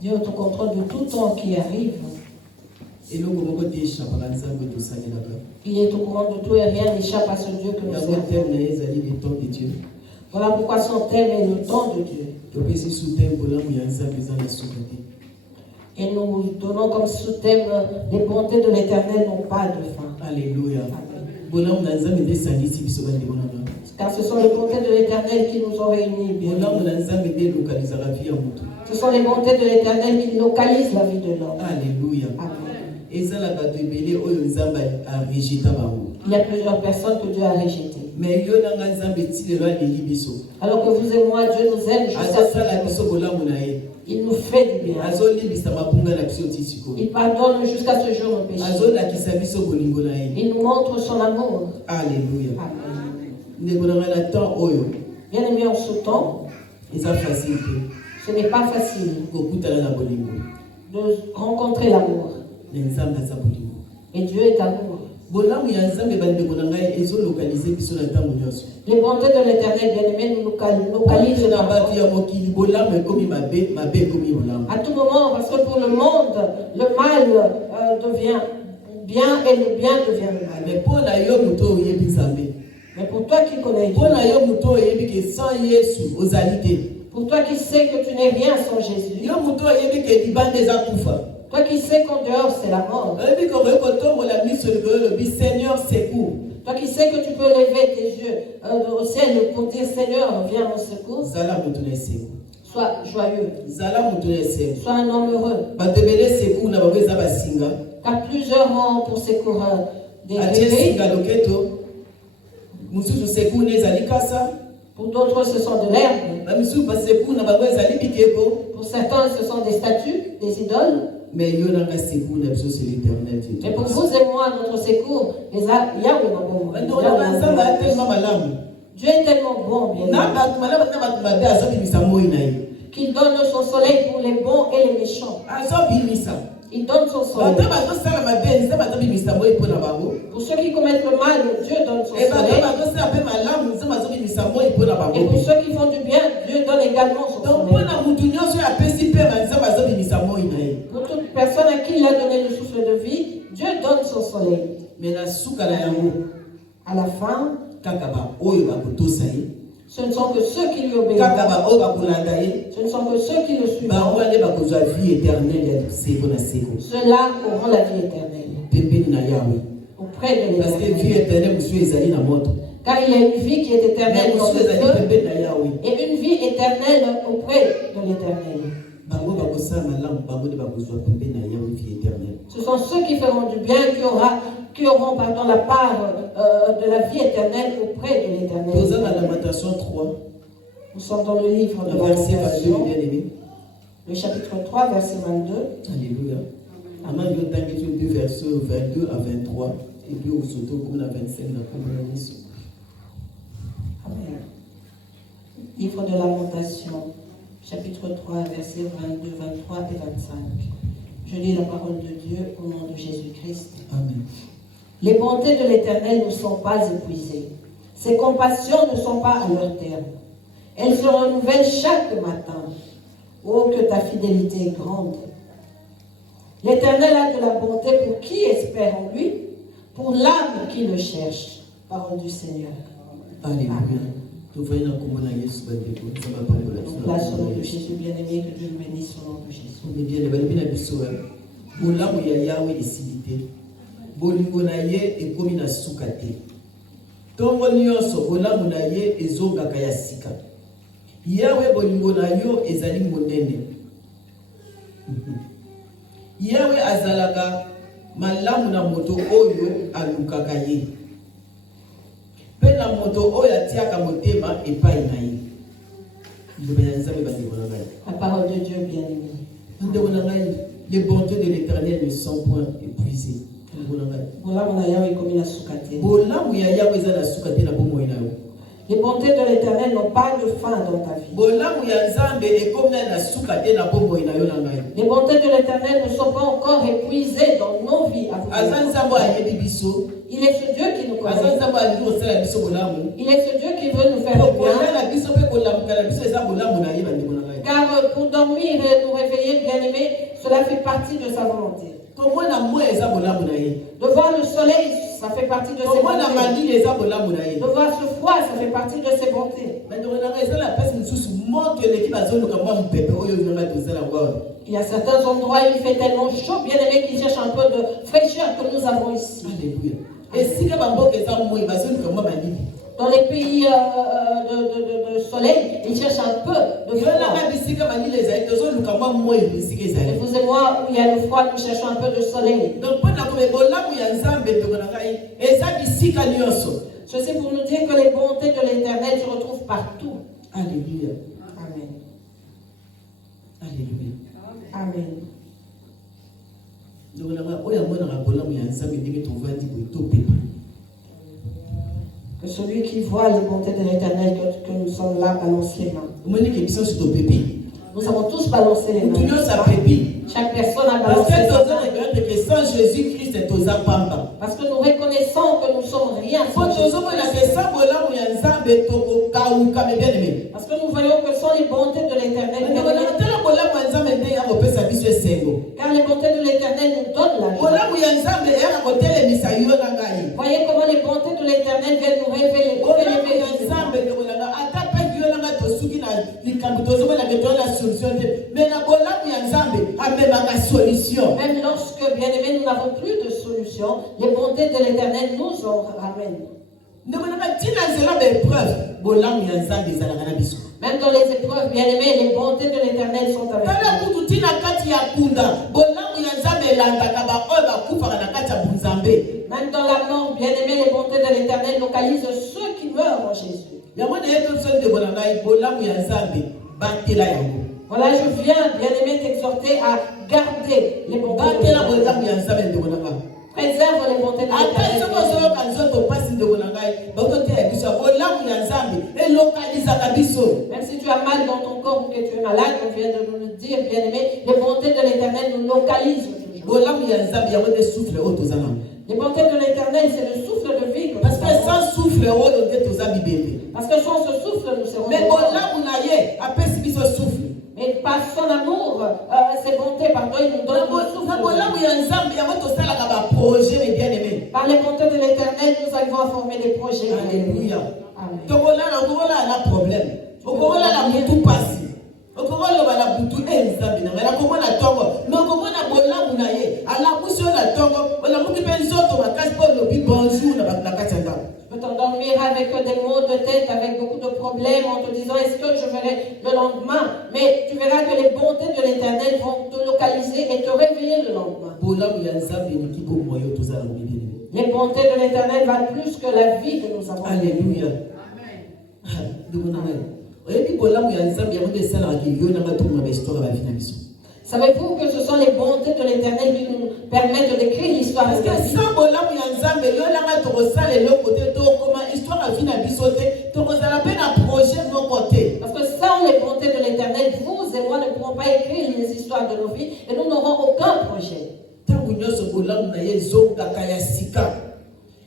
Dieu est au contrôle de tout temps qui arrive. Il est au courant de tout et rien n'échappe à ce Dieu que nous servons. Voilà pourquoi son thème est le temps de Dieu. Et nous donnons comme sous-thème les bontés de l'Éternel n'ont pas de fin. Alléluia. Car ce sont les bontés de l'Éternel qui nous ont réunis. Ce sont les bontés de l'Éternel qui localisent la vie de l'homme. Alléluia. Amen. Il y a plusieurs personnes que Dieu a rejetées. Alors que vous et moi, Dieu nous aime jusqu'à ce jour. Il nous fait du bien. Il pardonne jusqu'à ce jour nos péchés. Il nous montre son amour. Alléluia. Amen. Bien aimé, en ce temps, ce n'est pas facile de rencontrer l'amour. Et Dieu est amour. Les bontés de l'Éternel, bien-aimé, nous localisent à tout moment, parce que pour le monde, le mal devient bien et le bien devient le mal. Mais pour toi qui connais Dieu, pour toi qui sais que tu n'es rien sans Jésus, toi qui sais qu'en dehors c'est la mort, toi qui sais que tu peux lever tes yeux au ciel pour dire Seigneur, viens à mon secours, sois joyeux, sois un homme heureux, car plusieurs ont pour secours des bébés. Pour d'autres, ce sont de l'herbe. Pour certains, ce sont des statues, des idoles. Mais pour vous et moi, notre secours, Yahweh. Dieu est tellement bon, bien qu'il donne son soleil pour les bons et les méchants. Il donne son soleil. Pour ceux qui commettent le mal, Dieu donne son soleil. Et pour ceux qui font du bien, Dieu donne également son soleil. Pour toute personne à qui il a donné le souffle de vie, Dieu donne son soleil. Mais à la fin, ce ne sont que ceux qui lui obéissent. Ce ne sont que ceux qui le suivent. Ceux-là auront la vie éternelle. Auprès de l'Éternel. Car il y a une vie qui est éternelle dans le feu et une vie éternelle auprès de l'Éternel. Ce sont ceux qui feront du bien qui auront la part de la vie éternelle auprès de l'Éternel. Nous sommes dans le livre de Lamentation, le chapitre 3, verset 22. Alléluia. Verset 22 à 23. Et puis au soto comme la 25 Amen. Livre de Lamentation, chapitre 3, versets 22, 23 et 25. Je lis la parole de Dieu au nom de Jésus-Christ. Amen. Les bontés de l'Éternel ne sont pas épuisées. Ses compassions ne sont pas à leur terme. Elles se renouvellent chaque matin. Oh, que ta fidélité est grande. L'Éternel a de la bonté pour qui espère en lui, pour l'âme qui le cherche. Parole du Seigneur. Alléluia. Donc là, au nom de Jésus bien-aimé, que Dieu bénisse au nom de Jésus. Bolingo na ye ekomi na suka te. Tongo nyonso bolamu na ye ezongaka ya sika. Yawe bolingo na yo ezali monene. Yawe azalaka malamu na moto oyo alukaka ye. Pe na moto oyo atiaka motema epai na ye. La parole de Dieu bien-aimé. Les bontés de l'Éternel ne sont point épuisées. Les bontés de l'Éternel n'ont pas de fin dans ta vie. bolamu ya nzambe ekomi na suka te na bomoi na yo na ngai. Les bontés de l'Éternel ne sont pas encore épuisées dans nos vies. aza nzambe ayebi biso. Il est ce Dieu qui nous connaît. aza nzambe alingi kosala biso bolamu. Il est ce Dieu qui veut nous faire du bien. kolala biso mpe kolamuka na biso eza bolamu na ye bandeko na ngai. Car pour dormir et nous réveiller, bien-aimés, cela fait partie de sa volonté. komona moi eza bolamu na ye. De voir le soleil, ça fait partie de ses komona bontés. malili eza bolamu na ye. De voir ce froid, ça fait partie de ses bontés. bandeko na ngai eza na place mosusu moto eleki bazoluka mwa mopepe oyo nanga tozala ngwa. Il y a certains endroits où il fait tellement chaud, bien-aimés, qui cherchent un peu de fraîcheur que nous avons ici. Alléluia. esika bamboka eza moi bazoluka mwa malili. Dans les pays de soleil, ils cherchent un peu de froid. Et vous et moi, où il y a le froid, nous cherchons un peu de soleil. Ceci pour nous dire que les bontés de l'Éternel se retrouvent partout. Alléluia. Amen. Alléluia. Amen. Que celui qui voit les bontés de l'Éternel, que nous sommes là, balance les mains. Nous avons tous balancé les mains. Chaque personne a balancé les mains. Parce que nous reconnaissons que nous ne sommes rien sans Jésus. Parce que nous voyons que ce sont les bontés de l'Éternel. Car les bontés de l'Éternel nous donnent la joie. Voyez comment les bontés de l'Éternel viennent nous révéler. Même lorsque, bien aimé, nous n'avons plus de solution, les bontés de l'Éternel nous en ramènent. Même dans les épreuves, bien aimé, les bontés de l'Éternel sont avec nous. Même dans la mort, bien aimé, les bontés de l'Éternel localisent ceux qui meurent en Jésus. Voilà, je viens, bien aimé, t'exhorter à garder les bontés de l'Éternel. Préserve les bontés de l'Éternel. Même si tu as mal dans ton corps ou que tu es malade, on vient de nous le dire, bien aimé, les bontés de l'Éternel nous localisent toujours. Les bontés de l'Éternel, c'est le souffle de vie. Parce que sans souffle, nous serons. Mais par son amour, ses bontés, pardon, il nous donne le souffle. Par les bontés de l'Éternel, nous arrivons à former des projets. Alléluia. Amen. Tu peux t'endormir avec des maux de tête, avec beaucoup de problèmes, en te disant est-ce que je verrai le lendemain? Mais tu verras que les bontés de l'Éternel vont te localiser et te réveiller le lendemain. Les bontés de l'Éternel valent plus que la vie que nous avons. Alléluia. Savez-vous que ce sont les bontés de l'Éternel qui nous permettent de décrire l'histoire de la vie? Parce que sans les bontés de l'Éternel, vous et moi ne pourrons pas écrire les histoires de nos vies et nous n'aurons aucun projet.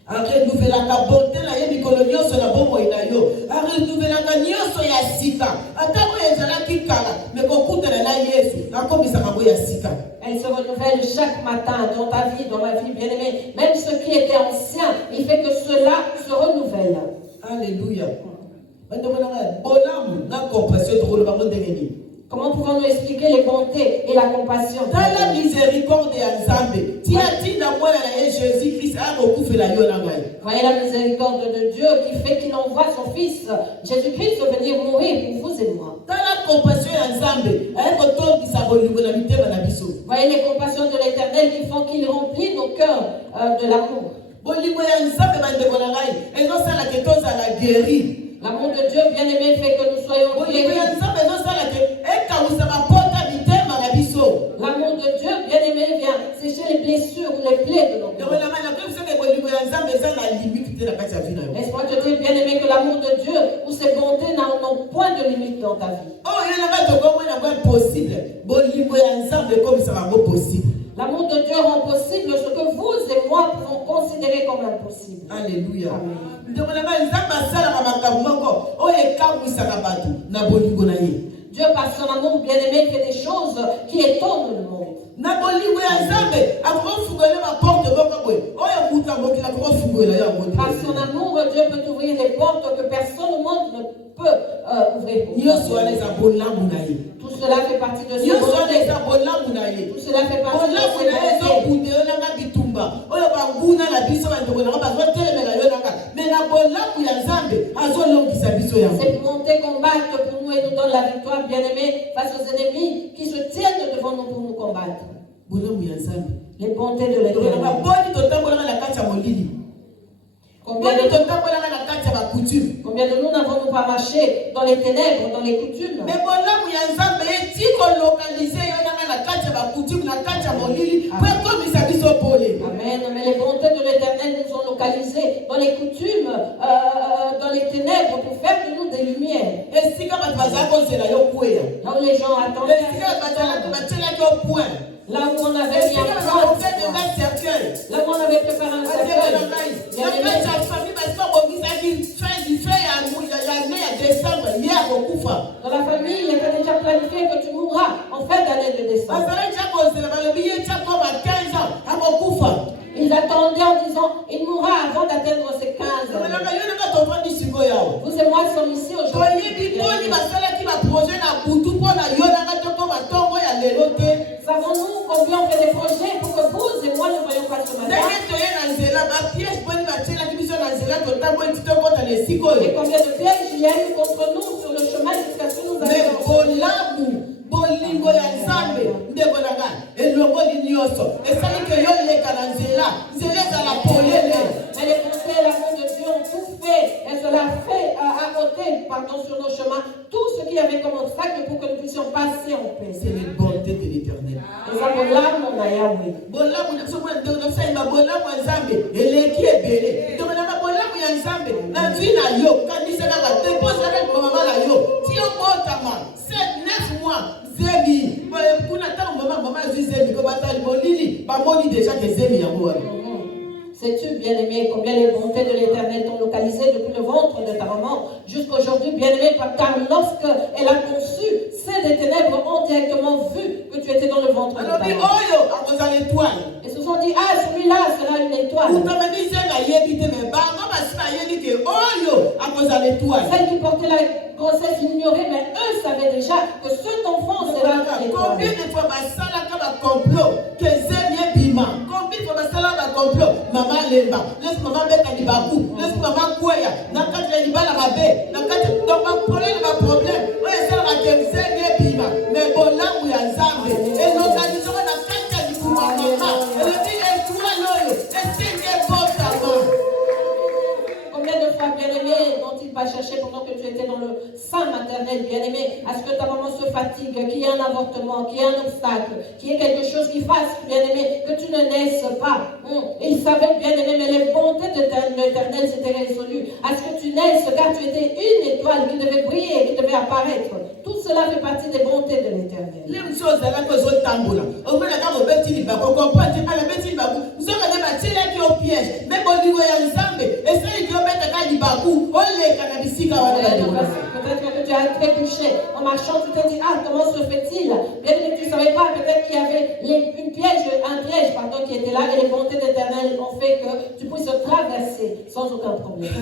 Renouvelaka bonté na ye mikolo nyonso na bomoi na yo. Renouvelaka nyonso ya sika. Atako ezalaki kala, mais kokutana na Yesu, akomisaka bo ya sika. Elle se renouvelle chaque matin dans ta vie, dans ma vie, bien-aimée. Même ce qui était ancien, il fait que cela se renouvelle. Alléluia. Bolamu na compassion de rolo bango ndengeni. Comment pouvons-nous expliquer les bontés et la compassion? Dans la miséricorde de Nzambe, Jésus-Christ a recouvert la yonangai. Voyez la miséricorde de Dieu qui fait qu'il envoie son Fils Jésus-Christ venir mourir pour vous et moi. Dans la compassion de Nzambe, voyez les compassions de l'Éternel qui font qu'il remplit nos cœurs de l'amour. L'amour de Dieu bien-aimé fait que nous soyons guéris. L'amour de Dieu bien-aimé vient sécher les blessures ou les plaies de nos cœurs. Laisse-moi te dire bien-aimé que que l'amour de Dieu ou ses bontés n'ont point de limite dans ta vie. Oh, il y en a qui sont possible. Possible. L'amour de Dieu rend possible ce que vous et moi pouvons considérer comme impossible. Alléluia. Amen. Dieu, par son amour bien-aimé, fait des choses qui étonnent le monde. Par son amour, Dieu peut ouvrir des portes que personne au monde ne peut ouvrir. Tout cela fait partie de ses bontés. Tout cela fait partie de ses bontés. Ces bontés combattent pour nous et nous donnent la victoire, bien-aimés, face aux ennemis qui se tiennent devant nous pour nous combattre. Les bontés de l'Éternel. Combien de nous n'avons-nous pas marché dans les ténèbres, dans les coutumes? Amen. Mais les bontés de l'Éternel nous ont localisés dans les coutumes, dans les ténèbres pour faire de nous des lumières. Là où les gens attendent. Là où on avait mis un plan. Là où on avait préparé un cercueil. Dans la famille, il était déjà planifié que tu mourras en fin d'année de décembre. Ils attendaient en disant, il mourra avant d'atteindre ses 15 ans. Vous et moi sommes ici aujourd'hui. Savons-nous combien on fait des projets pour que vous et moi ne voyons pas ce matin? Et combien de pièges il y a eu contre nous sur le chemin jusqu'à ce que nous arrivions? Bolingo ya Nzambe ndeko nanga elongo linyoso esali ke yo leka na nzela za la polele. Mais les conseils, l'amour de Dieu ont tout fait et cela fait à côté, pardon, sur nos chemins, tout ce qu'il y avait comme obstacle pour que nous puissions passer en paix. C'est les bontés de l'Éternel. Nous avons l'âme en Yahweh. Bolamu na so mwana ndeko saima bolamu Nzambe eleki ebele. Donc na bolamu ya Nzambe na vie na yo kanisa na ba dépose avec mama na yo. Ti yo botama 7-9 mois zemi. Kuna ta mama zemi ko batali bolili ba moni déjà que zemi ya moi. Sais-tu, bien-aimé, combien les bontés de l'Éternel t'ont localisé depuis le ventre de ta maman jusqu'aujourd'hui, bien-aimé, car lorsqu'elle a conçu, ces des ténèbres ont directement vu que tu étais dans le ventre de ta maman. Et se sont dit, ah, celui-là sera une étoile. Celle qui portait la grossesse ignorait, mais eux savaient déjà que cet enfant sera une étoile. Combien de fois combien de fois complot maman lemba laisse maman beka libaku laisse maman koya na kati ya libala mabe na kati donc problème oya sala ka kemsenge bima mais bolamu ya Nzambe elokalizo na kati ya likuma mama elebi étoile oyo esenge bota mama. Combien de fois, bien-aimé, n'ont-ils pas cherché pendant que tu étais dans le sein maternel, bien-aimé, à ce que ta maman se fatigue, qu'il y ait un avortement, qu'il y ait un obstacle, qu'il y ait quelque chose qui fasse, bien-aimé, que tu ne naisses pas. Ils savaient, bien-aimé, mais les bontés de l'Éternel s'étaient résolues à ce que tu naisses, car tu étais une étoile qui devait briller, qui devait apparaître. Tout cela fait partie des bontés de l'Éternel. Les choses à la cause de tamboula. Au moins, la gamme au petit libaco, comprendre à la petit libaco. Nous avons des bâtiments qui au piège. Même au niveau de Nzambe, et c'est qui ont mis à libaco, on les canabisica. Peut-être que tu as trébuché en marchant, tu t'es dit, ah, comment se fait-il? Bien que tu ne savais pas, peut-être qu'il y avait un piège, qui était là, et les bontés d'Éternel ont fait que tu puisses traverser sans aucun problème.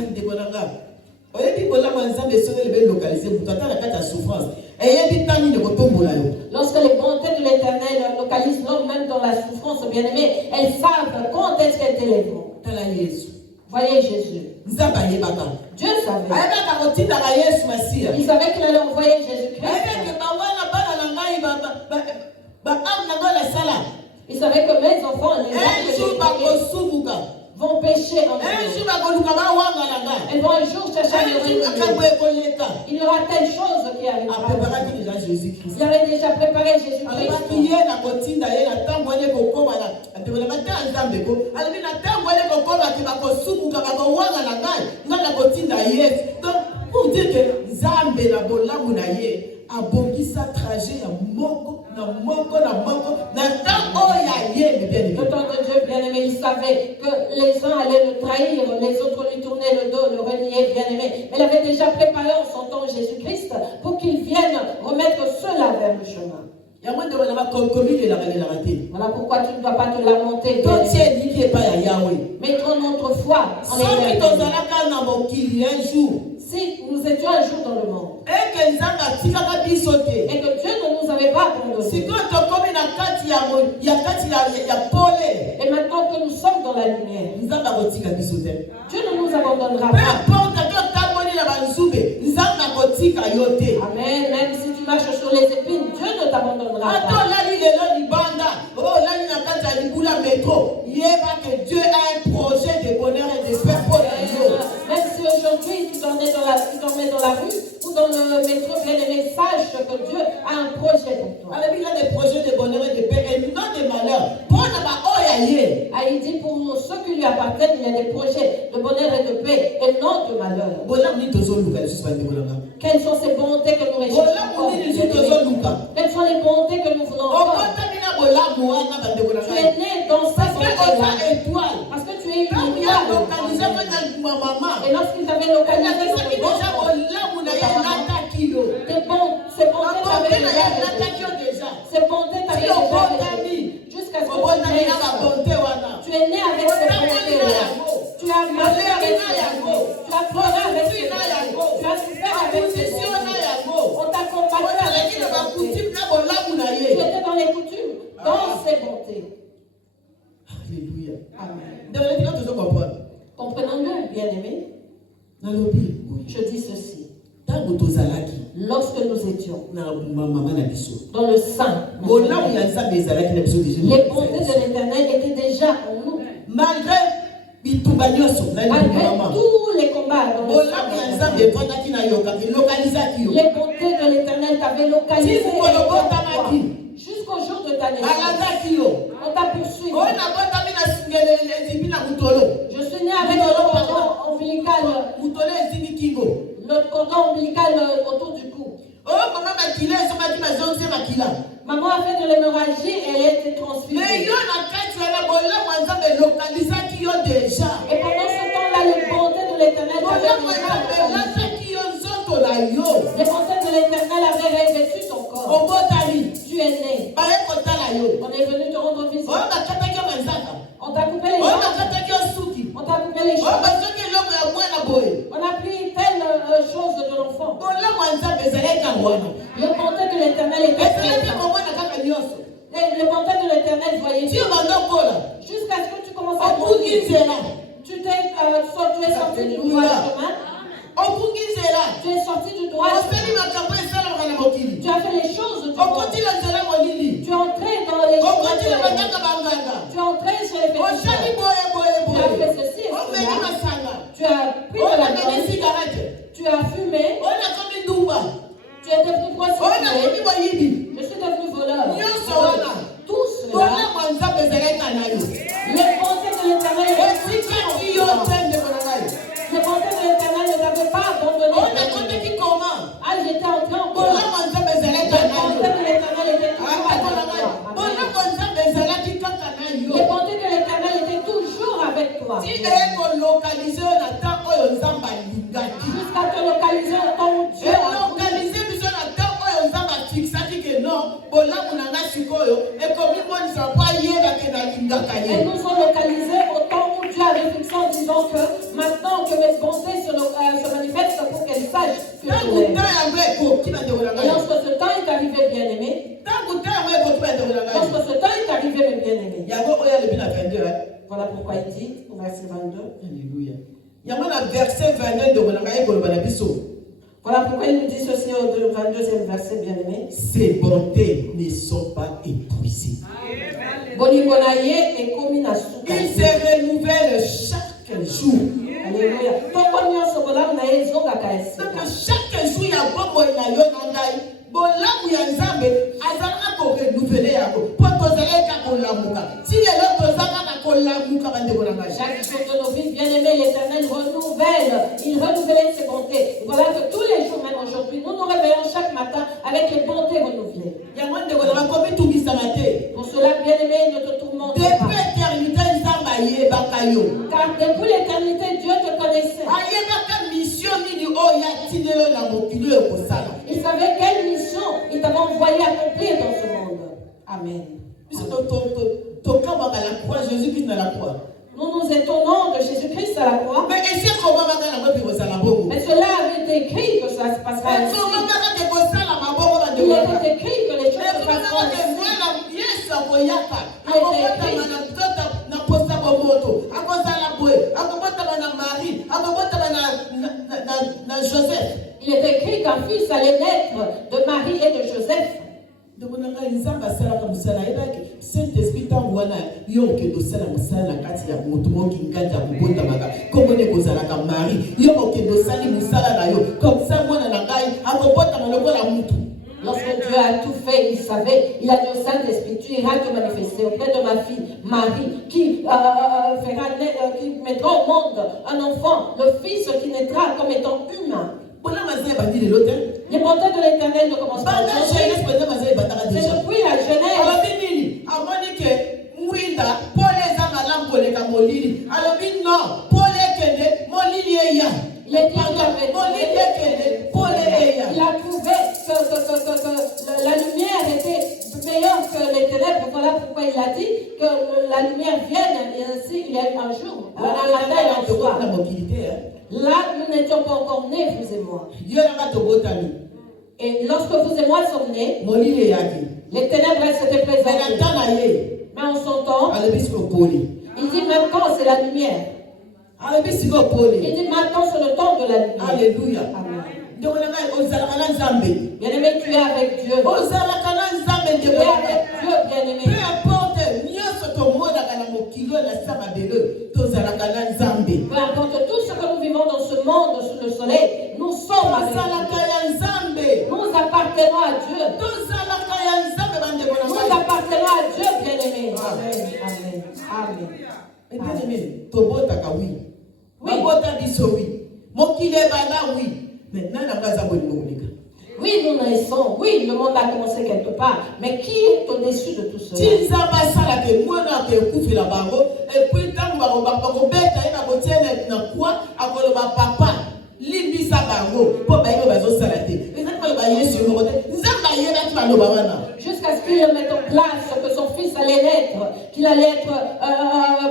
Lorsque les bontés de l'Éternel localisent l'homme même dans la souffrance, bien-aimé, elles savent quand est-ce qu'elles t'élèveront. Voyez Jésus. Dieu savait. Il savait qu'il allait envoyer Jésus-Christ. Il savait que mes enfants, vont pécher en Dieu. Elles vont un jour chercher à il y aura telle chose qui arrivera. Il avait déjà préparé Jésus-Christ. na ta nzambe ko alibi na tango ele ko ko ba kosuku ka ba wanga na ngai ngala ko tinda Yesu. Donc pour dire que nzambe na bolamu na ye abongisa trajet ya moko na moko na moko na tango ya ye me bien. Le temps de Dieu bien-aimé, il savait que les uns allaient le trahir, les autres lui tournaient le dos, le reniaient, bien-aimé. Mais il avait déjà préparé en son temps Jésus-Christ pour qu'il vienne remettre cela vers le chemin. Voilà pourquoi tu ne dois pas te lamenter. Mettons notre foi en l'éternel. Si nous étions un jour dans le monde et que Dieu ne nous avait pas abandonnés, et maintenant que nous sommes dans la lumière, Dieu ne nous abandonnera pas. Amen. Même si tu marches sur les épines, Dieu ne t'abandonnera pas. Dieu a un projet de bonheur et de paix pour nous. Même si aujourd'hui tu dormais dans la rue ou dans le métro, bien-aimé, sache que Dieu a un projet pour toi. Il a des projets de bonheur et de paix et non de malheur. Il dit pour ceux qui lui appartiennent, il y a des projets de bonheur et de paix et non de malheur. Quelles sont ces bontés que nous recherchons? Quelles sont les bontés que nous voulons voir? Tu es né dans cette bonté-là parce que tu es une étoile. Et lorsqu'ils avaient localisé ces bontés t'avaient déjà jusqu'à ce que tu es né avec ces bontés-là. Tu as marché avec ces bontés. Tu as pleuré avec ces bontés. Tu as souffert avec ces bontés. On t'a combattu avec ces bontés. Tu étais dans les coutumes, dans ces bontés. Alléluia. Amen. Comprenons-nous, bien-aimés? Je dis ceci. Lorsque nous étions dans le sein, les bontés de l'Éternel étaient déjà en nous. Malgré tous les combats, les bontés de l'Éternel t'avaient localisé jusqu'au jour de ta naissance. On t'a poursuivi. Je suis né avec le cordon ombilical, autour du cou. Maman a fait de l'hémorragie et elle a été transfusée. Et pendant ce temps-là, les bontés de l'Éternel les bontés de l'Éternel avaient revêtu ton corps. Tu es né. On est venu te rendre visite. On t'a coupé les jambes. On t'a coupé les cheveux. On a pris telle chose de l'enfant. Le bonté de l'Éternel était présent. Les bontés de l'Éternel voyaient jusqu'à ce que tu commences à grandir. Tu es sorti du droit chemin. Tu es sorti du droit chemin. Tu as fait les choses du monde. Tu es entré dans les choses. Tu es entré chez les féticheurs. Tu as fait ceci et cela. Tu as pris de la drogue. Tu as fumé. Tu es devenu prostituée. Je suis devenu voleur. Tout cela. Les bontés de l'Éternel les bontés de l'Éternel ne t'avaient pas abandonné. J'étais entré en colère. Les bontés de l'Éternel étaient toujours avec toi. Les bontés de l'Éternel étaient toujours avec toi. Jusqu'à te localiser au temps où Dieu et nous sommes localisés au temps où Dieu avait fixé en disant que maintenant que mes bontés se manifestent pour qu'elles sachent que tu es. Et lorsque ce temps est arrivé, bien-aimé, lorsque ce temps est arrivé, mes bien-aimés, voilà pourquoi il dit au verset 22. Alléluia. Il y a un verset 22 voilà pourquoi il nous dit ceci au 22e verset, bien-aimé. Ces bontés ne sont pas épuisées. Ils se renouvellent chaque jour. Alléluia. Donc chaque jour, il y a beaucoup de si les autres Chaque jour de nos vies, bien-aimés, l'Éternel il renouvelle ses bontés. Et voilà que tous les jours, même aujourd'hui, nous nous réveillons chaque matin avec les bontés renouvelées. Pour cela, bien-aimés, ne te tourmente pas. Car depuis l'éternité, Dieu te connaissait. Il savait quelle mission il t'avait envoyé accomplir dans ce monde. Amen. Nous nous étonnons de Jésus-Christ à la croix. Mais cela avait été écrit que ça se passera ainsi. Il était écrit que les choses se passeront ainsi. Il est écrit qu'un fils allait naître de Marie et de Joseph. Saint-Esprit lorsque Dieu a tout fait, il savait, il a dit au Saint-Esprit, tu iras te manifester auprès de ma fille Marie, qui mettra au monde un enfant, le fils qui naîtra comme étant humain. Les bontés de l'Éternel ne commencent pas aujourd'hui. C'est depuis la Genèse. Il a trouvé que la lumière était meilleure que les ténèbres. Voilà pourquoi il a dit que la lumière vienne. Et ainsi, il y a eu un jour. Là, nous n'étions pas encore nés, vous et moi. Et lorsque vous et moi sommes nés, les ténèbres s'étaient présentées. Mais en son temps, il dit même quand c'est la lumière. Il dit maintenant c'est le temps de la lumière. Alléluia. Bien-aimé, tu es avec Dieu. Tu es avec Dieu, bien-aimé. Peu importe tout ce que nous vivons dans ce monde sous le soleil, nous sommes avec Dieu. Nous appartenons à Dieu. Nous appartenons à Dieu, bien-aimé. Amen. Amen. Amen. Bien-aimé, tobotaka oui. Oui, nous naissons. Oui, le monde a commencé quelque part. Mais qui est au-dessus de tout cela? Jusqu'à ce qu'il mette en place que son fils allait naître, qu'il allait être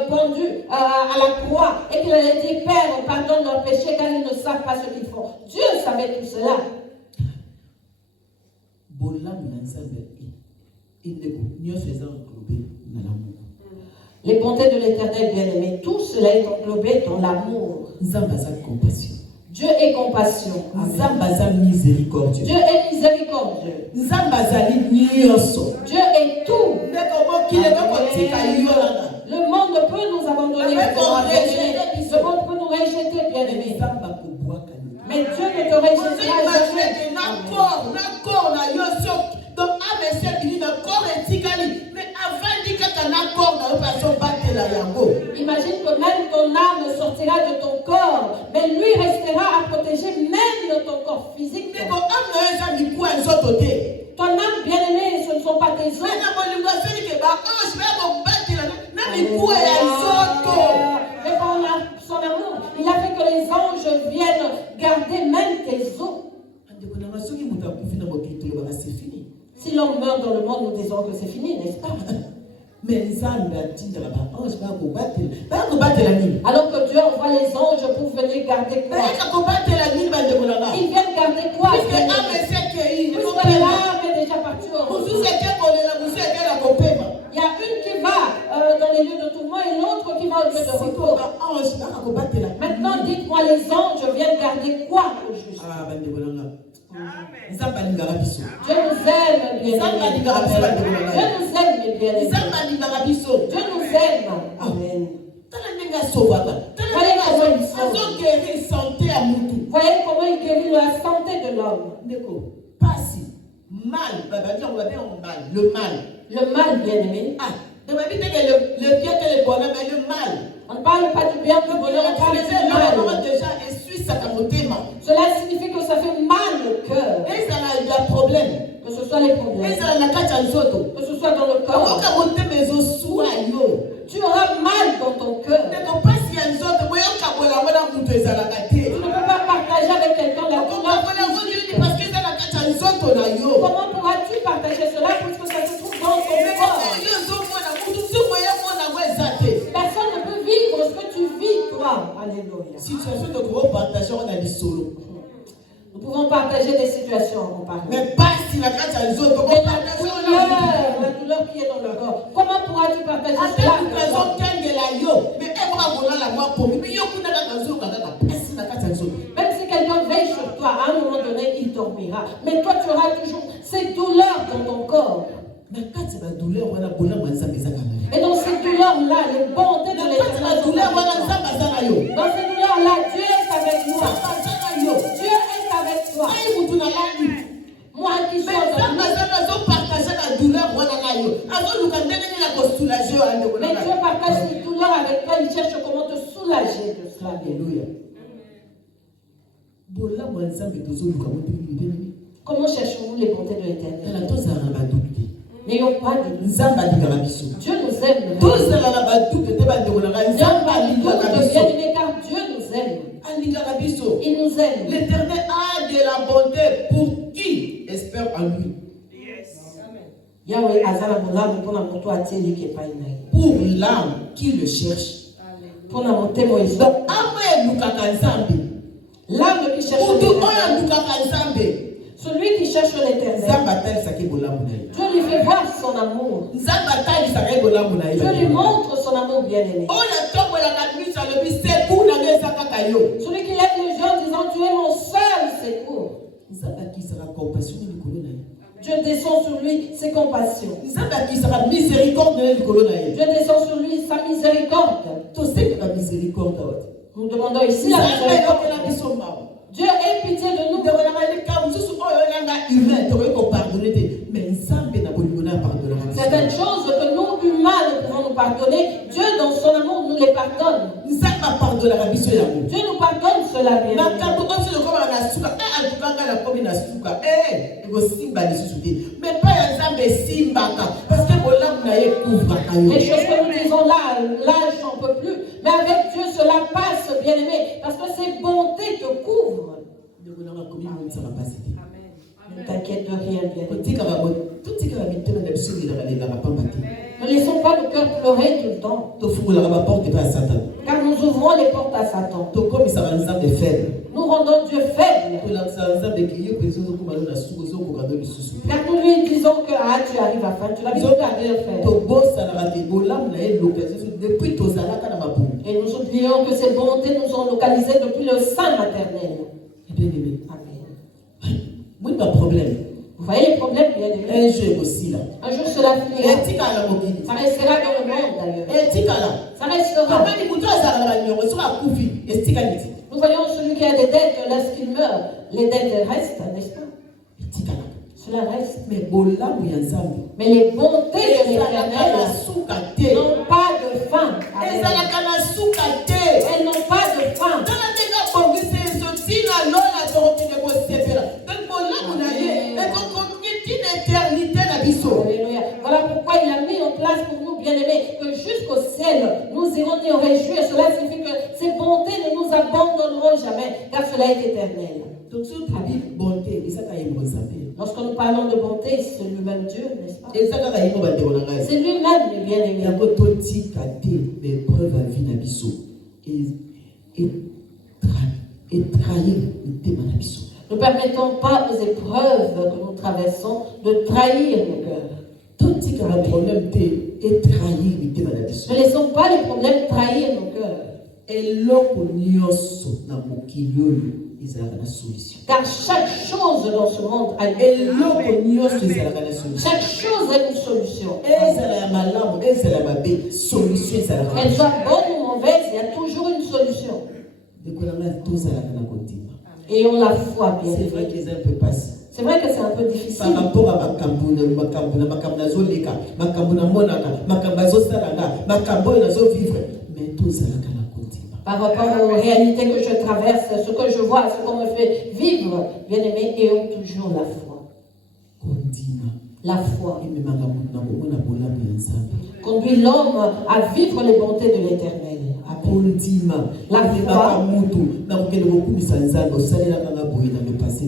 pendu à la croix et qu'il allait dire Père, pardonne leurs péchés car ils ne savent pas ce qu'ils font. Dieu savait tout cela. Les bontés de l'Éternel bien-aimé, tout cela est englobé dans l'amour. Dieu est compassion. Miséricordieux. Dieu est miséricordieux. Dieu est tout. Le monde peut nous abandonner. Le monde peut nous rejeter, bien-aimé. Mais Dieu ne te rejettera jamais. Imagine que même ton âme sortira de ton corps, mais lui restera à protéger même de ton corps physique. Ton âme bien-aimée, ce ne sont pas tes os. Mais par son amour, il a fait que les anges viennent garder même tes os. Si l'homme meurt dans le monde, nous disons que c'est fini, n'est-ce pas? Alors que Dieu envoie les anges pour venir garder quoi? Ils viennent garder quoi? Puisque l'âme est déjà partie au repos. Il y a une qui va dans les lieux de tourment et l'autre qui va au lieu de repos. Maintenant, dites-moi, les anges viennent garder quoi au juste? Dieu nous aime, bien-aimé. Dieu nous aime, bien-aimé. Dieu nous aime. Amen. Voyez comment il guérit la santé de l'homme. Le mal, bien-aimé. Le bien que le bonheur, mais le mal. On ne parle pas du bien, du bonheur, on parle du mal. déjà essuie sa motema. Cela signifie que ça fait mal au cœur. Et ça a un problème. Que ce soit les problèmes. Et ça a Que ce soit dans le corps. Tu auras mal dans ton cœur. Tu ne peux pas partager avec quelqu'un la douleur. Comment pourras-tu partager cela puisque ça se trouve dans ton corps? Personne ne peut vivre ce que tu vis, toi. Alléluia. Situation de gros partage, on a dit solo. Nous pouvons partager des situations en parlant. Mais pas si la carte à autres. La douleur qui est dans le corps. Comment pourras-tu partager cela? Même si quelqu'un veille sur toi, à un moment donné, il dormira. Mais toi, tu auras toujours cette douleur dans ton corps. Et dans cette douleur-là, les bontés de l'Éternel sont avec toi. Dans cette douleur-là, Dieu est avec moi. Dieu est avec toi. Moi qui suis mais Dieu partage cette douleur avec toi, il cherche comment te soulager de cela. Alléluia. Comment cherchons-nous les bontés de l'Éternel? N'ayons pas de doute. Dieu nous aime. Car Dieu nous aime. Il nous aime. L'Éternel a de la bonté pour qui espère en lui. Pour l'âme qui le cherche. Donc, l'âme qui cherche l'Éternel. Celui qui cherche l'Éternel, Dieu lui fait voir son amour. Dieu lui montre son amour bien-aimé. Celui qui lève les yeux en disant, tu es mon seul secours. Dieu descend sur lui ses compassions. Dieu descend sur lui sa miséricorde. Nous demandons ici la miséricorde. Dieu ait pitié de nous. Certaines choses que nous, humains, ne pouvons nous pardonner, Dieu, dans son amour, nous les pardonne. Dieu nous pardonne cela bien. Mais pas parce que les choses que nous disons là, j'en peux plus. Mais avec Dieu, cela passe, bien aimé, parce que ses bontés te couvrent. Ne t'inquiète de rien, bien aimé. Ne laissons pas le cœur pleurer tout le temps. Car nous ouvrons les portes à Satan. Nous rendons Dieu faible. Car nous lui disons que tu arrives à fin, tu l'as vu à faire. Et nous oublions que ces bontés nous ont localisés depuis le sein maternel. Amen. Oui, pas problème. Vous voyez les problèmes, bien aimé. Un jour aussi là. Un jour cela finira. Ça restera dans le monde d'ailleurs. Ça restera. Nous voyons celui qui a des dettes lorsqu'il meurt. Les dettes restent, n'est-ce pas? Cela reste. Mais les bontés de l'Éternel n'ont pas de fin. Elles n'ont pas de fin. Alléluia. Voilà pourquoi il a mis en place pour nous, bien-aimés, que jusqu'au ciel, nous irons nous réjouir. Cela signifie que ces bontés ne nous abandonneront jamais, car cela est éternel. Donc, si tu dis bonté, lorsque nous parlons de bonté, c'est lui-même Dieu, n'est-ce pas? C'est lui-même le bien-aimé. Et trahir ne permettons pas aux épreuves que nous traversons de trahir nos cœurs. Ne laissons pas les problèmes trahir nos cœurs. Car chaque chose dans ce monde a une solution. Chaque chose a une solution. Qu'elle soit bonne ou mauvaise, il y a toujours une solution. Ayons la foi, bien. C'est vrai qu'ils un peu passé. C'est vrai que c'est un peu difficile. Par rapport à mais Par rapport aux réalités que je traverse, ce que je vois, ce qu'on me fait vivre, bien-aimés, ayons toujours la foi. La foi conduit l'homme à vivre les bontés de l'Éternel. La foi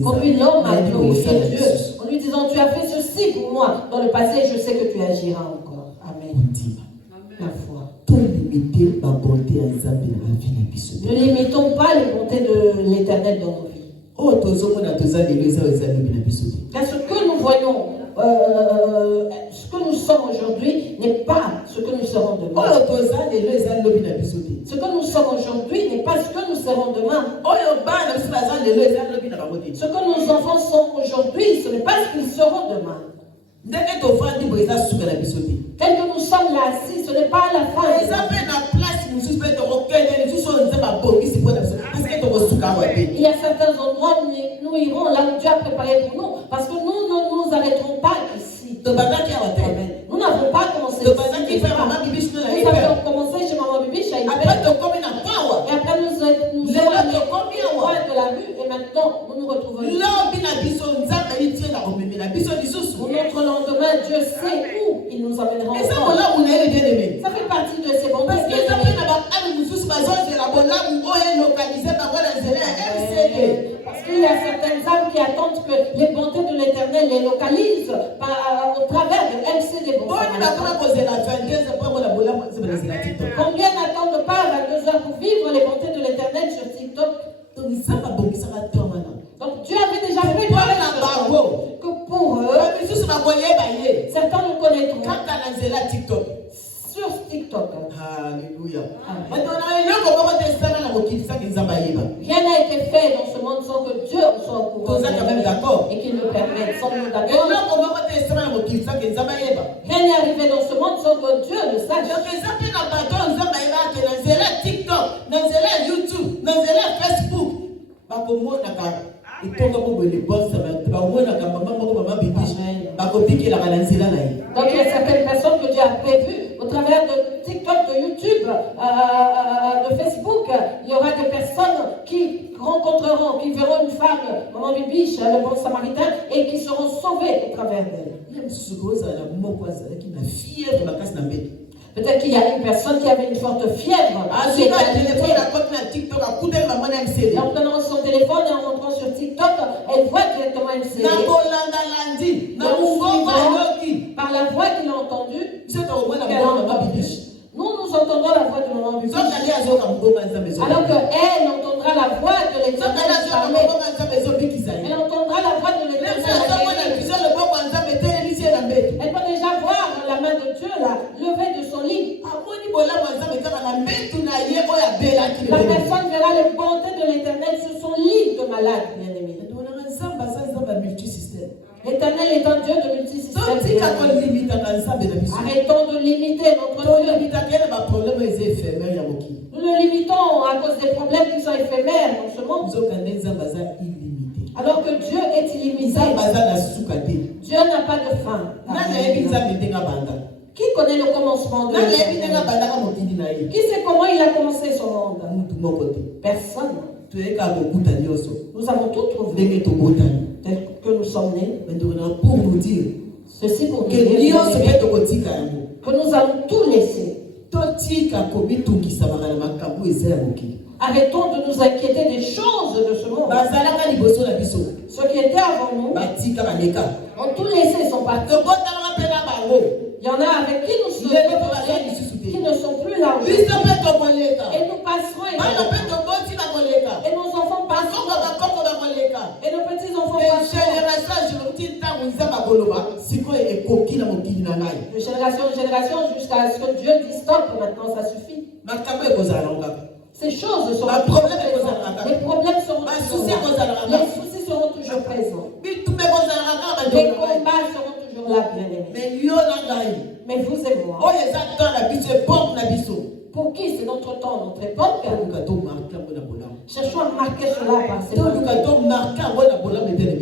conduit l'homme à glorifier Dieu en lui disant: tu as fait ceci pour moi dans le passé, je sais que tu agiras encore. Amen. La foi. Ne limitons pas les bontés de l'Éternel dans nos vies. Car ce que nous voyons, ce que nous sommes aujourd'hui n'est pas ce que nous serons demain. Ce que nous sommes aujourd'hui n'est pas ce que nous serons demain. Ce que nos enfants sont aujourd'hui, ce n'est pas ce qu'ils seront demain. Tel que nous sommes là assis, ce n'est pas la fin. Il y a certains endroits où nous irons là où Dieu a préparé pour nous, parce que nous ne nous arrêterons pas ici. Nous n'avons pas commencé ici. Nous avons commencé chez Maman Bibi, chez Ibel. Et après nous sommes de la rue et maintenant nous nous retrouvons ici. Pour notre lendemain, Dieu sait où il nous amènera encore. Ça fait partie de ces bontés. Parce qu'il y a certaines âmes qui attendent que les bontés de l'Éternel les localisent au travers de MCD. Combien n'attendent pas à 22 heures pour vivre les bontés de l'Éternel sur TikTok? Donc Dieu avait déjà préparé que pour eux, certains nous connaîtront sur TikTok. Alléluia. Rien n'a été fait dans ce monde sans que Dieu soit au courant et qu'il nous permette. Sommes-nous d'accord? Rien n'est arrivé dans ce monde sans que Dieu le sache. Donc il y a certaines personnes que Dieu a prévues au travers de TikTok, de YouTube, de Facebook. Il y aura des personnes qui rencontreront, qui verront une femme, Maman Bibiche, le bon samaritain, et qui seront sauvées au travers d'elle. Peut-être qu'il y a une personne qui avait une forte fièvre. Et en prenant son téléphone et en rentrant sur TikTok, elle voit directement MCD. Par la voix qu'il a entendue, nous entendrons la voix de Maman Bibiche. Alors qu'elle entendra la voix de l'Éternel parler. Elle entendra la voix de l'Éternel. Elle peut déjà voir la main de Dieu là, levée de son lit. La personne verra les bontés de l'Éternel sur son lit de malade, bien-aimé. L'Éternel est un Dieu de multisystème. Arrêtons de limiter notre Dieu. Nous le limitons à cause des problèmes qui sont éphémères dans ce monde. Alors que Dieu est illimité. Dieu n'a pas de fin. Qui connaît le commencement de l'Éternel? Qui sait comment il a commencé son monde? Personne. Nous avons tout trouvé tel que nous sommes nés. Pour nous dire ceci pour nous dire que nous allons tout laisser. Arrêtons de nous inquiéter des choses de ce monde. Ceux qui étaient avant nous ont tout laissé, ils sont partis. Il y en a avec qui nous sommes qui ne sont plus là aujourd'hui. Et nous passerons et nos enfants passeront et nos petits-enfants passeront. De génération en génération jusqu'à ce que Dieu dise stop, maintenant ça suffit. Ces choses seront toujours présentes. Les problèmes seront toujours là. Les soucis seront toujours présents. Les combats seront toujours là, bien-aimés. Mais vous et moi, pour qui c'est notre temps, notre époque, cherchons à marquer cela par ces bonnes choses.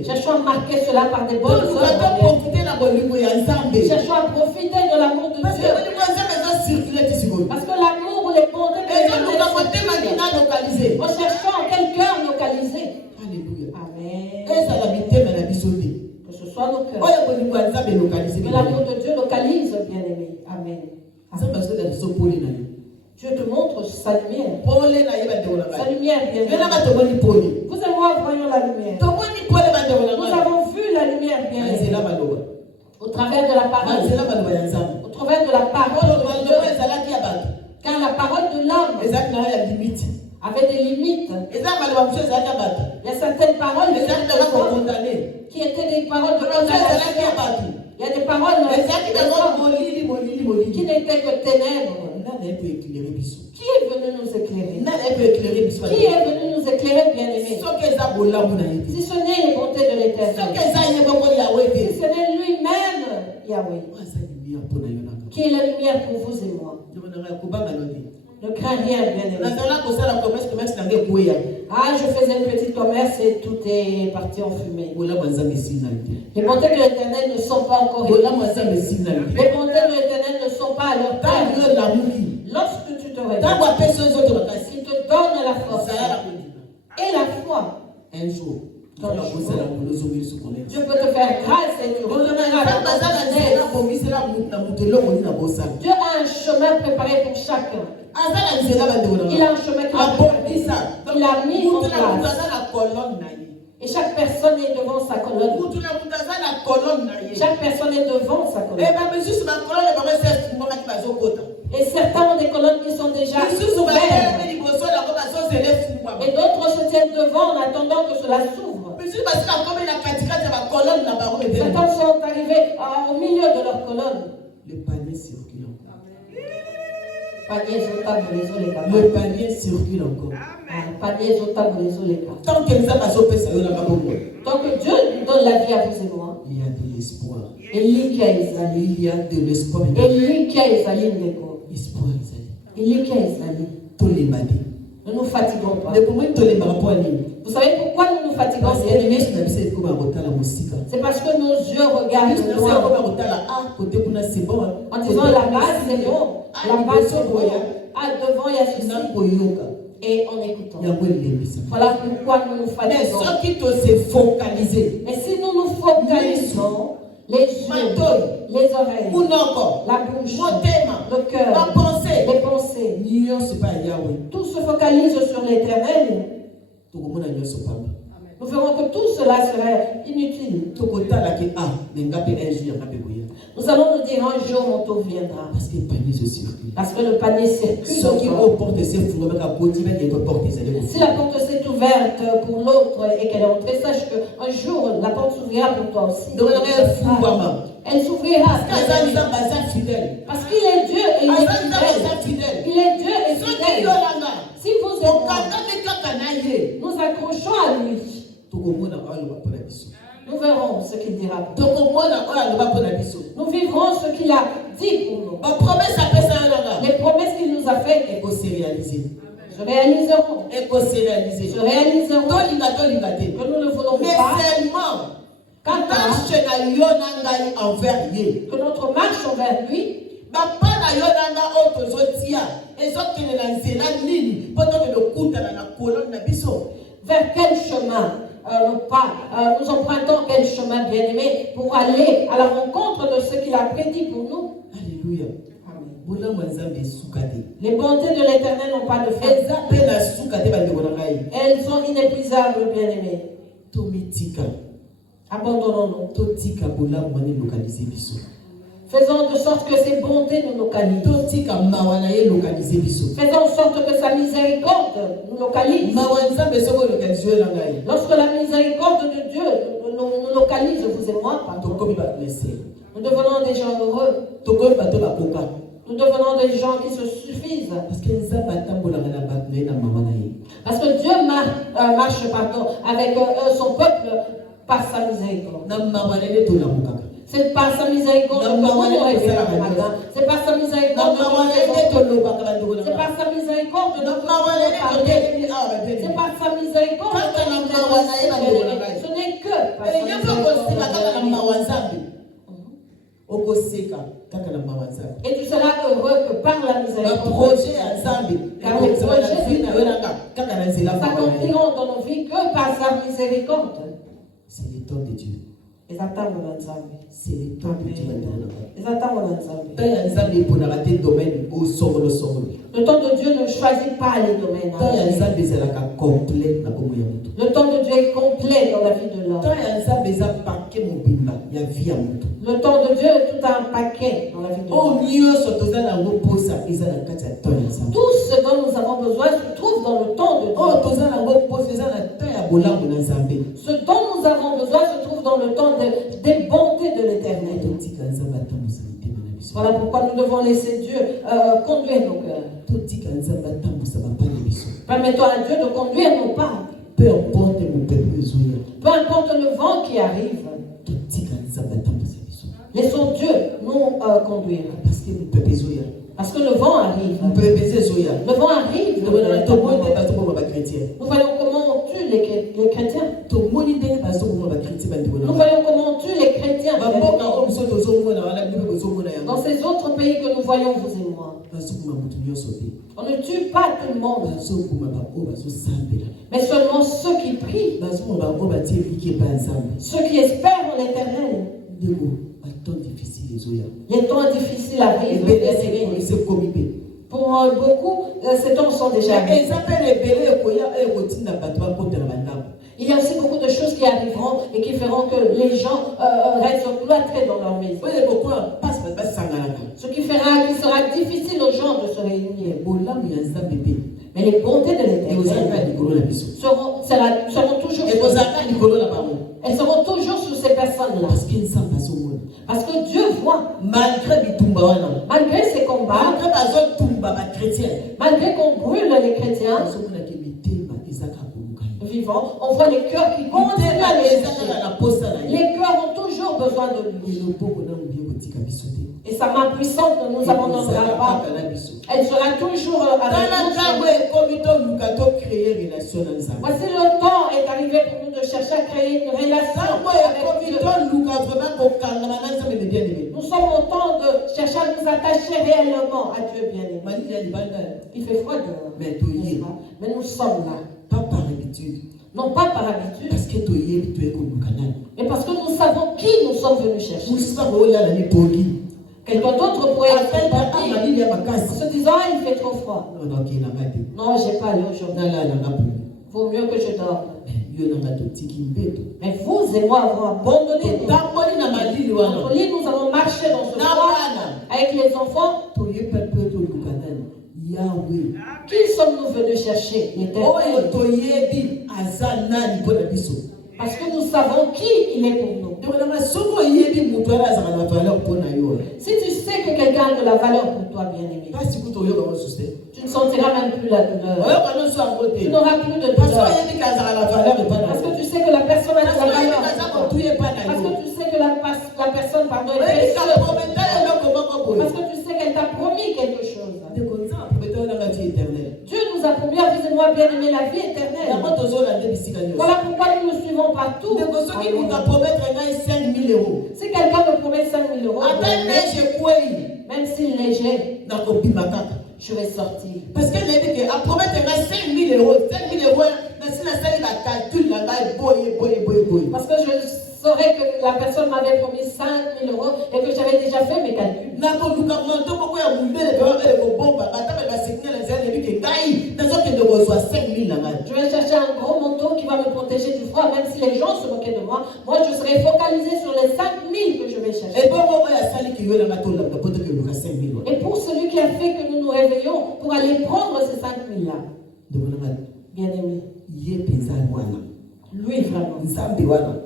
Cherchons à marquer cela par des bonnes œuvres. Cherchons à profiter de l'amour de Dieu. Parce que l'amour ou les bontés de Dieu localisé. Recherchons quel cœur localisé. Alléluia. Amen. Et ça l'habité, mais la bisauté. Que ce soit nos cœurs. Que Que l'amour de Dieu localise, bien-aimé. Amen. Dieu te montre sa lumière. Sa lumière, bien-aimé. Vous et moi voyons la lumière. Nous avons vu la lumière, bien-aimé. Au travers de la parole. Au travers de la parole de Dieu. Car la parole de l'homme avait des limites. Il y a certaines paroles qui étaient des paroles de condamnation. Il y a des paroles qui n'étaient que ténèbres. Qui est venu nous éclairer? Qui est venu nous éclairer, bien-aimés? Si ce n'est les bontés de l'Éternel, si ce n'est lui-même, Yahweh, qui est la lumière pour vous et moi. Ne crains rien, bien-aimé. Ah, je faisais une petite commerce et tout est parti en fumée. Les bontés de l'Éternel ne sont pas encore établies. Les bontés de l'Éternel ne sont pas à leur terme. Lorsque tu te réveilles, il te donne la force et la foi. Un jour, Dieu peut te faire grâce et tu retourneras dans ton business. Dieu a un chemin préparé pour chacun. Il a un chemin qu'il a préparé. Il a mis en place. Et chaque personne est devant sa colonne. Chaque personne est devant sa colonne. Et certains ont des colonnes qui sont déjà ouvertes. Et d'autres se tiennent devant en attendant que cela s'ouvre. Certains sont arrivés au milieu de leur colonne. Le panier circule encore. Le panier circule encore. Tant que Dieu donne la vie à vous et moi, il y a de l'espoir. Il y a de l'espoir. Espoir, ne nous fatiguons pas. Vous savez pourquoi nous nous fatiguons? C'est parce que nos yeux regardent loin. En disant la base c'est bon. La base c'est bon. Ah, devant il y a ceci. Et en écoutant. Voilà pourquoi nous nous fatiguons. Mais si nous nous focalisons, les yeux, les oreilles, la bouche, le cœur, les pensées, tout se focalise sur l'Éternel. Nous verrons que tout cela serait inutile. Nous allons nous dire un jour mon tour viendra. Parce que le panier circule. Si la porte s'est ouverte pour l'autre et qu'elle est entrée, sache qu'un jour la porte s'ouvrira pour toi aussi. Elle s'ouvrira. Parce qu'il est Dieu et il est fidèle. Il est Dieu et fidèle. Si vous êtes nous accrochons à lui. Nous verrons ce qu'il dira. Nous vivrons ce qu'il a dit pour nous. Les promesses qu'il nous a faites se réaliseront. Se réaliseront. Que nous ne voulons pas. Que notre marche envers lui. Vers quel chemin nous empruntons quel chemin, bien-aimé, pour aller à la rencontre de ce qu'il a prédit pour nous. Alléluia. Les bontés de l'Éternel n'ont pas de fin. Elles sont inépuisables, bien-aimés. Abandonnons-nous. Faisons de sorte que ses bontés nous localisent. Faisons en sorte que sa miséricorde nous localise. Lorsque la miséricorde de Dieu nous localise, vous et moi, nous devenons des gens heureux. Nous devenons des gens qui se suffisent. Parce que Dieu marche avec son peuple par sa miséricorde. C'est par sa miséricorde que nous nous réveillons le matin. C'est par sa miséricorde que nous nous c'est par sa miséricorde que nous parlons. C'est par sa miséricorde que nous ce n'est que par sa miséricorde. Et tu seras heureux heureux que par la miséricorde. Car les projets s'accompliront dans nos vies que par sa miséricorde. C'est le temps de Dieu. C'est le temps de Dieu. C'est le temps de Dieu. Le temps de Dieu ne choisit pas les domaines. Le temps de Dieu est complet dans la vie de l'homme. Le temps de Dieu est tout un paquet dans la vie de l'homme. Tout ce dont nous avons besoin se trouve dans le temps de Dieu. Ce dont nous avons besoin se trouve dans le temps des bontés de l'Éternel. Voilà pourquoi nous devons laisser Dieu conduire nos cœurs. Permettons à Dieu de conduire nos pas. Peu importe le vent qui arrive, laissons Dieu nous conduire. Parce que le vent arrive. Le vent arrive. Nous voyons comment on tue les chrétiens. Nous voyons comment on tue les chrétiens. Dans ces autres pays que nous voyons, vous et moi. On ne tue pas tout le monde. Mais seulement ceux qui prient. Ceux qui espèrent en l'Éternel. Les temps difficiles arrivent. Pour beaucoup, ces temps sont déjà arrivés. Il y a aussi beaucoup de choses qui arriveront et qui feront que les gens restent cloîtrés dans leur maison. Ce qui sera difficile aux gens de se réunir. Mais les bontés de l'Éternel seront toujours elles seront toujours sur ces personnes-là. Parce que Dieu voit. Malgré ces combats, malgré qu'on brûle les chrétiens vivants, on voit les cœurs qui continuent à les chercher. Les cœurs ont toujours besoin de lui. Et sa main puissante ne nous abandonnera pas. Elle sera toujours avec nous. Voici le temps est arrivé pour nous de chercher à créer une relation avec Dieu. Nous sommes au temps de chercher à nous attacher réellement à Dieu bien-aimé. Il fait froid dehors, mais nous sommes là. Pas par habitude. Non pas par habitude. Parce que mais parce que nous savons qui nous sommes venus chercher. Quelqu'un d'autre pourrait être en se disant ah, il fait trop froid. Non, j'ai pas allé aujourd'hui. Vaut mieux que je dorme. Mais vous et moi avons abandonné notre lit, nous avons marché dans ce froid avec les enfants. Qui sommes-nous venus chercher? L'Éternel. Parce que nous savons qui il est pour nous. Si tu sais que quelqu'un a de la valeur pour toi, bien-aimé, tu ne sentiras même plus la douleur. Tu n'auras plus de douleur. Parce que tu sais que la personne a de la valeur. Parce que tu sais que la personne, pardon, est précieuse. Parce que tu sais qu'elle t'a promis quelque chose. Dieu nous a promis, vous et moi, bien aimer la vie éternelle. Voilà pourquoi nous le suivons partout. Si quelqu'un me promet 5 000 euros, même s'il est léger, je vais sortir. Parce qu'elle a dit qu'à promettre 5 000 euros, 5 000 euros, parce que je saurais que la personne m'avait promis 5 000 euros et que j'avais déjà fait mes calculs. Je vais chercher un gros manteau qui va me protéger du froid, même si les gens se moquaient de moi. Moi, je serai focalisé sur les 5 000 que je vais chercher. Et pour celui qui a fait que nous nous réveillons pour aller prendre ces 5 000 là, bien aimé, lui vraiment,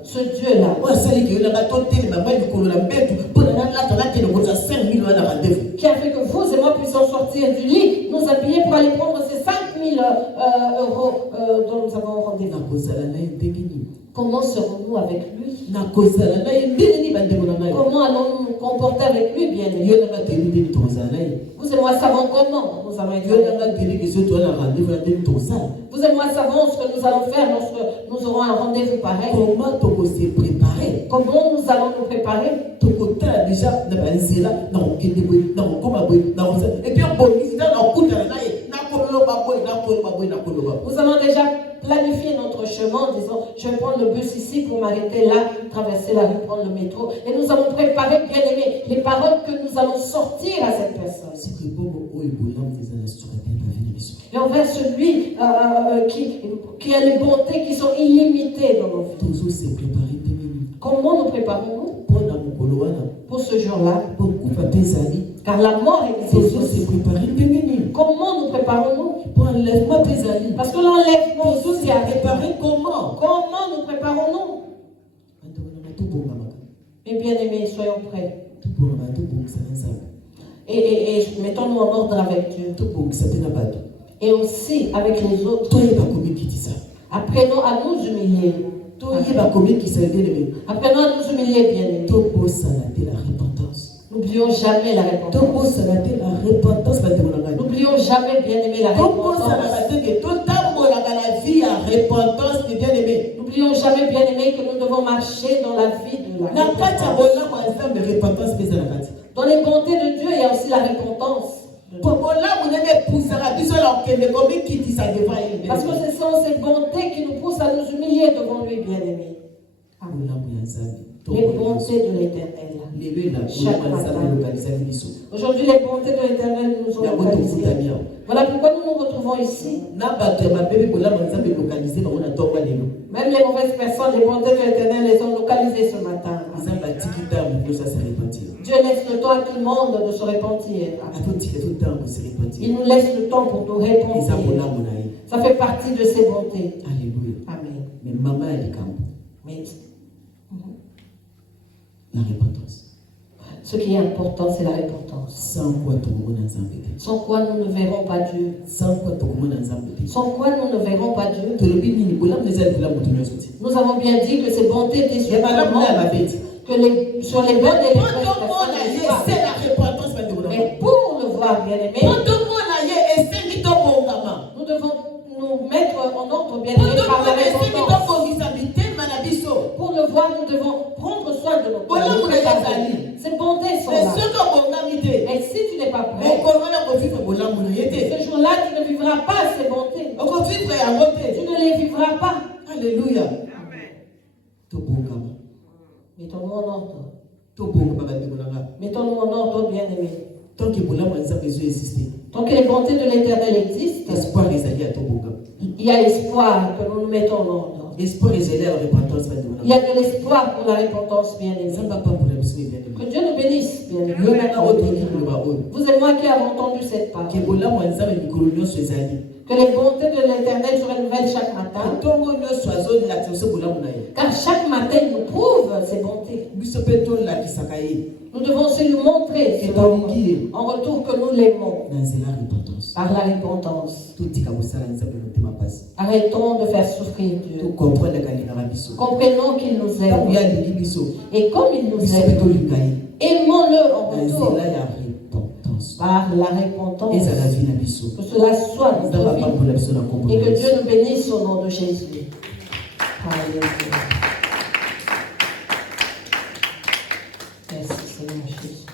ce Dieu là, qui a fait que vous et moi puissions sortir du lit, nous habiller pour aller prendre ces 5 000 euros dont nous avons rendez-vous. Comment serons-nous avec lui? Comment allons-nous nous comporter avec lui, bien aimé? Vous et moi savons comment nous allons être. Vous et moi savons ce que nous allons faire lorsque nous aurons un rendez-vous pareil. Comment nous allons nous préparer? en disant, je vais prendre le bus ici pour m'arrêter là, traverser la rue, prendre le métro. Et nous allons préparer, bien aimé, les paroles que nous allons sortir à cette personne. Et envers celui qui a les bontés qui sont illimitées dans nos vies. Comment nous préparons-nous pour ce jour-là? Car la mort existe. Comment nous préparons-nous? Parce que l'enlèvement aussi a préparé. Comment nous préparons-nous? Et bien aimés, soyons prêts. Et mettons-nous en ordre avec Dieu. Et aussi avec les autres. Apprenons à nous humilier. Apprenons à nous humilier, bien aimés. N'oublions jamais la repentance. N'oublions jamais, bien aimé, la repentance. N'oublions jamais, bien aimé, que nous devons marcher dans la vie de la repentance. Dans les bontés de Dieu, il y a aussi la repentance. Parce que ce sont ces bontés qui nous poussent à nous humilier devant lui, bien aimé. Les bontés de l'Éternel. Chaque matin. Aujourd'hui, les bontés de l'Éternel nous ont localisés. Voilà pourquoi nous nous retrouvons ici. Même les mauvaises personnes, les bontés de l'Éternel les ont localisées ce matin. Dieu laisse le temps à tout le monde de se repentir. Il nous laisse le temps pour nous repentir. Ça fait partie de ses bontés. Alléluia. Amen. Mais maman, elle est comme la repentance. Ce qui est important, c'est la repentance. Sans quoi Sans quoi nous ne verrons pas Dieu. Sans quoi nous ne verrons pas Dieu. Nous avons bien dit que ces bontés étaient sur le monde. Que sur les bonnes et les mauvaises c'est la repentance. Mais pour le voir, bien aimé, nous devons nous mettre en ordre, bien aimé, par la repentance. Pour le voir, nous devons prendre soin de nos corps. Ces bontés sont là. Et si tu n'es pas prêt, ce jour-là, tu ne vivras pas ces bontés. Tu ne les vivras pas. Alléluia. Mettons-nous en ordre. Mettons-nous en ordre, bien aimé. Tant que les bontés de l'Éternel existent, il y a espoir que nous nous mettons en ordre. Il y a de l'espoir pour la repentance, bien aimé. Que Dieu nous bénisse, bien aimé. Vous et moi qui avons entendu cette parole. Que les bontés de l'Éternel se renouvellent chaque matin. Car chaque matin, il nous prouve ses bontés. Nous devons aussi lui montrer en retour que nous l'aimons. Par la repentance. Arrêtons de faire souffrir Dieu. Comprenons qu'il nous aime. Et comme il nous aime, aimons-le en retour. Par la repentance. Que cela soit notre vie. Et que Dieu nous bénisse au nom de Jésus. Alléluia. Merci Seigneur Jésus.